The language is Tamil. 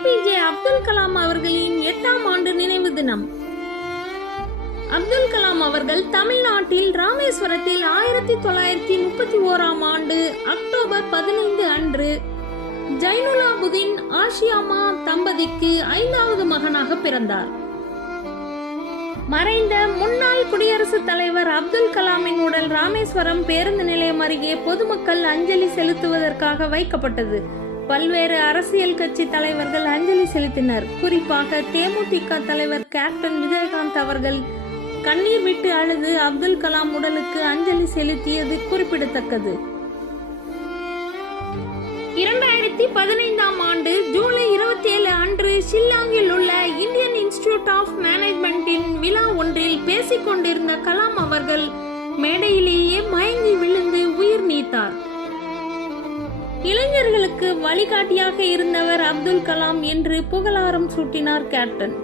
ஏபிஜே அப்துல் கலாம் அவர்களின் 8ஆம் ஆண்டு நினைவு தினம். அப்துல் கலாம் அவர்கள் தமிழ்நாட்டில் ராமேஸ்வரத்தில் 1931ஆம் ஆண்டு அக்டோபர் 15 அன்று ஜைனுலாபுதீன் ஆஷியாமா தம்பதிக்கு 5வது மகனாக பிறந்தார். மறைந்த முன்னாள் குடியரசுத் தலைவர் அப்துல் கலாமின் உடல் ராமேஸ்வரம் பேருந்து நிலையம் அருகே பொதுமக்கள் அஞ்சலி செலுத்துவதற்காக வைக்கப்பட்டது. பல்வேறு அரசியல் கட்சி தலைவர்கள் அஞ்சலி செலுத்தினர். குறிப்பாக தேமுதிக தலைவர் கேப்டன் விஜயகாந்த் அவர்கள் கண்ணீர் விட்டு அழுது அப்துல் கலாம் உடலுக்கு அஞ்சலி செலுத்தியது குறிப்பிடத்தக்கது. 2015ஆம் ஆண்டு ஜூலை 27 அன்று ஷில்லாங்கில் உள்ள இந்தியன் இன்ஸ்டிடியூட் ஆஃப் மேனேஜ்மெண்டின் விழா ஒன்றில் பேசிக் கொண்டிருந்த கலாம் அவர்கள் மேடையிலேயே மயங்கி விழுந்து உயிர் நீத்தார். இளைஞர்களுக்கு வழிகாட்டியாக இருந்தவர் அப்துல் கலாம் என்று புகழாரம் சூட்டினார் கேப்டன்.